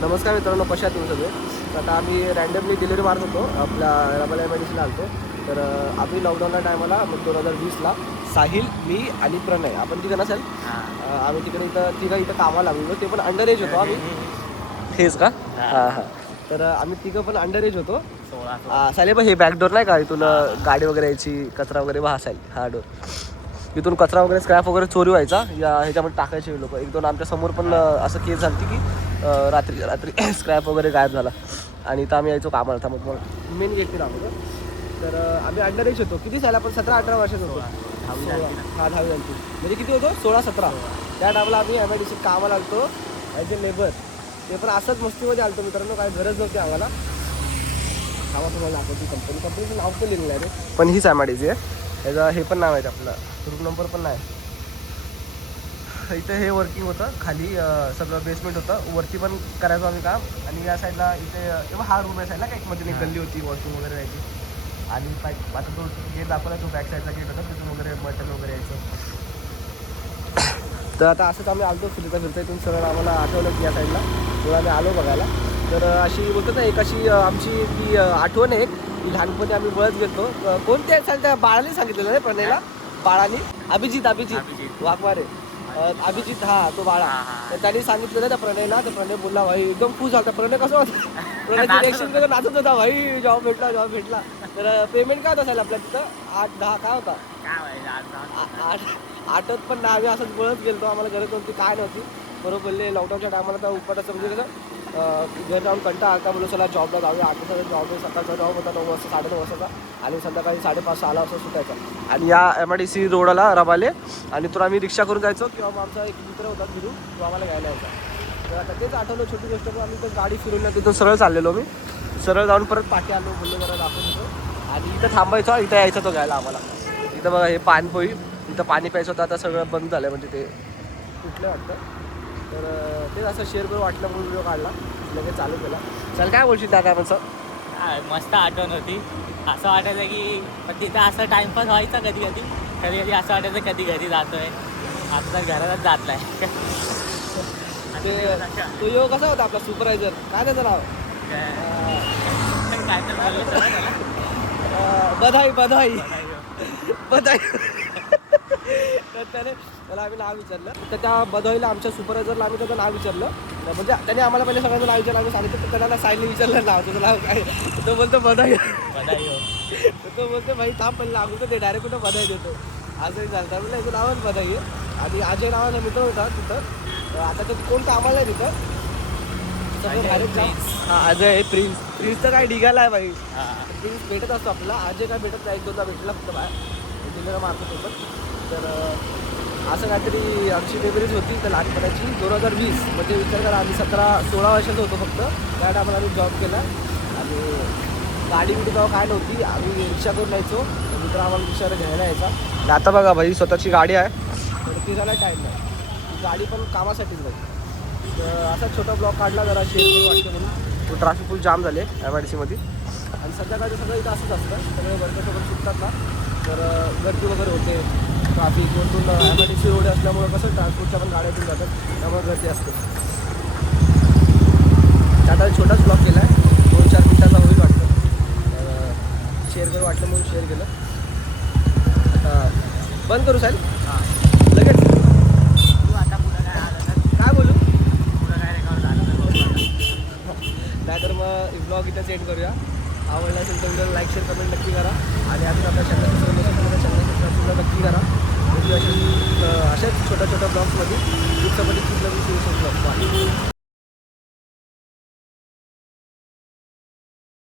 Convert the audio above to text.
नमस्कार मित्रांनो, कशा आहात तुम्ही सगळे? तर आता आम्ही रँडमली डिलिव्हरी मारत होतो आपल्या रबाला एमआयडीसीला आलतो. तर आम्ही लॉकडाऊनच्या टायमाला 2020ला साहिल, मी आणि प्रणय आपण तिघं नसेल आम्ही तिकडे इथं कामाला लागलो. ते पण अंडर एज होतो आम्ही. हेच का? हां हां. तर आम्ही तिघं पण अंडर एज होतो. साले पण हे बॅकडोर नाही का, इथून गाडी वगैरे यायची, कचरा वगैरे असायला हा डोर. इथून कचरा वगैरे स्क्रॅप वगैरे चोरी व्हायचा या ह्याच्यामध्ये टाकायचे लोक. एक दोन आमच्या समोर पण असं केस झाली की रात्री स्क्रॅप वगैरे गायब झाला आणि इथं आम्ही यायचो कामाला थांबत. मग मेन गेटने राहतो. तर आम्ही अंडर एज होतो. किती साल आपण 17-18 वर्षात होतो. 10वी झाली म्हणजे किती होतो 16-17. त्या टायमाला आम्ही एमआयडीसीत कामाला आलतो ॲज अ लेबर. ते पण असंच मस्तीमध्ये आलतो मित्रांनो, काही गरज नव्हती आम्हाला. कामा तुम्हाला दाखवती कंपनीचं नाव पण लिहिलेलं आहे रे, पण हीच एमआयडीसी आहे. त्याचं हे पण नाव आहे आपलं, रूम नंबर पण नाही. इथे हे वर्किंग होतं, खाली सगळं बेसमेंट होतं, वरती पण करायचो आम्ही काम. आणि या साईडला इथे हा रूम आहे साईडला का, एक मध्ये एक गल्ली होती, वॉशरूम वगैरे राहायची. आणि आता तो गेट दाखवला, तो बॅक साईडला गेट होता, तिथून वगैरे मटन वगैरे यायचं. तर आता असंच आम्ही आलतो फिरता इथून सगळं आम्हाला आठवलं की या साईडला, तेव्हा आम्ही आलो बघायला. तर अशी बोलतो ना, एक अशी आमची ती आठवण आहे की लहानपणी आम्ही बळत गेलो. कोणत्या साल त्या बाळाने सांगितलेलं नाही प्रणयला, बाळाने अभिजित वाघमारे, अभिजित, हा तो बाळा. तर त्यांनी सांगितलं त्या प्रणयला. तर प्रणय बोलला भाई, एकदम खुश झाला. प्रणय कसं होता, प्रणयची रिएक्शन बघून नाचत होता, भाई जॉब भेटला. तर पेमेंट काय होतं असायला आपल्या तिथं 8-10 काय होता, आठवत पण नाही. आम्ही असंच बोलत गेलो, आम्हाला गरज नव्हती काय नव्हती. बरोबर बोलले. लॉकडाऊनच्या टायमाला तर उपाटाचं म्हणजे कसं घर जाऊन कंटाळा आलता, बोलू चला जॉबला जाऊया. 8 तासाचा जॉब आहे, सकाळचा जॉब होता 9 वाजता 9:30 वाजता आणि संध्याकाळी 5:30-6 वाजता सुटायचा. आणि या एमआयडीसी रोडला रबाले आणि तुला आम्ही रिक्षा करून जायचो किंवा मग आमचा एक मित्र होता गुरु, तो आम्हाला घ्यायला यायचा. तर आता तेच आठवलं छोटी गोष्ट. पण आम्ही तर गाडी फिरून तिथून सरळ चाललेलो. मी सरळ जाऊन परत पाठी आलो, बोललो जरा दाखवून होतो. आणि इथं थांबायचो, इथं यायचा तो घ्यायला आम्हाला. इथं बघा हे पानपोई, इथं पाणी प्यायचं होतं, आता सगळं बंद झालं म्हणजे ते कुठलं वाटतं. तर ते असं शेअर करून वाटलं म्हणून व्हिडिओ काढला, लगेच चालू केला. चल काय बोलशील त्या टायमाचं? मस्त आठवण होती. असं वाटायचं की पण तिथं असं टाइमपास व्हायचा कधी कधी असं वाटायचं कधी घरी जातोय. आता तर घरातच जात नाही. तो यो कसा होता आपला सुपरवायझर, काय त्याचं नाव? काय तर बोललं बधाई. तर त्याला आम्ही नाव विचारलं. तर त्या बधाईला, आमच्या सुपरवायझरला आम्ही त्याचं नाव विचारलं. म्हणजे त्याने आम्हाला पहिले सगळ्यांचं नाव विचारलं. आम्ही सांगितलं तर त्याला साईडने विचारलं नाव, तुझं नाव काय? तो बोलतो बधाई. तो बोलतो भाई थांब पण लागू तर ते डायरेक्ट कुठं बधाई देतो. असंही झालं. त्यामुळे याचं नावच बधाई आहे. आणि अजय नावाचा मित्र होता तिथं. आता तर कोण कामाला आहे तिथं, डायरेक्ट जाऊ. हां, अजय प्रिन्स तर काय निघाला आहे भाई. प्रिन्स भेटत असतो आपल्याला. अजय काय भेटत नाही, 1-2दा भेटला फक्त बाहेर डिनर मारतो सोबत. तर असं काहीतरी आमची मेमरीज होती तर लहानपणाची. 2020 म्हणजे विचार करा, आम्ही 17-16 वर्षाचं होतो फक्त. त्या टायमाला आम्ही जॉब केला. आणि गाडी बिडी तेव्हा काय नव्हती, आम्ही रिक्षा करून यायचो. मित्र आम्हाला रिक्षावर घ्यायला यायचा. आणि आता बघा भाई, स्वतःची गाडी आहे तर ती झाला टाईम नाही. ती गाडी पण कामासाठीच भाई. तर असाच छोटा ब्लॉग काढला जरा शेअर वाटतं म्हणून. ट्रॅफिक फुल जाम झाले एमआयडीसीमध्ये. आणि संध्याकाळचं सगळं इथं असंच असतं, सगळे वर्कर्सोबत सुटतात ना, तर गर्दी वगैरे होते. ट्रॅफिक वरतून एमआयडीसी रोड असल्यामुळं कसं ट्रान्सपोर्टच्या पण गाड्यातून जातात, त्यामुळे गर्दी असते. आता छोटाच ब्लॉग केला आहे, 2-4 मिनिटाचा होईल वाटतं. शेअर करू वाटलं म्हणून शेअर केलं. आता बंद करू साहेब लगेच. तू आता पुढं काय आलं तर काय बोलू, पुढं काय रेकॉर्ड झालं तर बघू. नाहीतर मग ब्लॉग इथं सेंड करूया. आवडला असेल तर व्हिडिओला लाईक शेअर कमेंट नक्की करा. आणि अजून आपल्या चॅनल सबस्क्राईब नक्की करा. म्हणजे अशाच छोट्या ब्लॉग्समध्ये खूप नवीन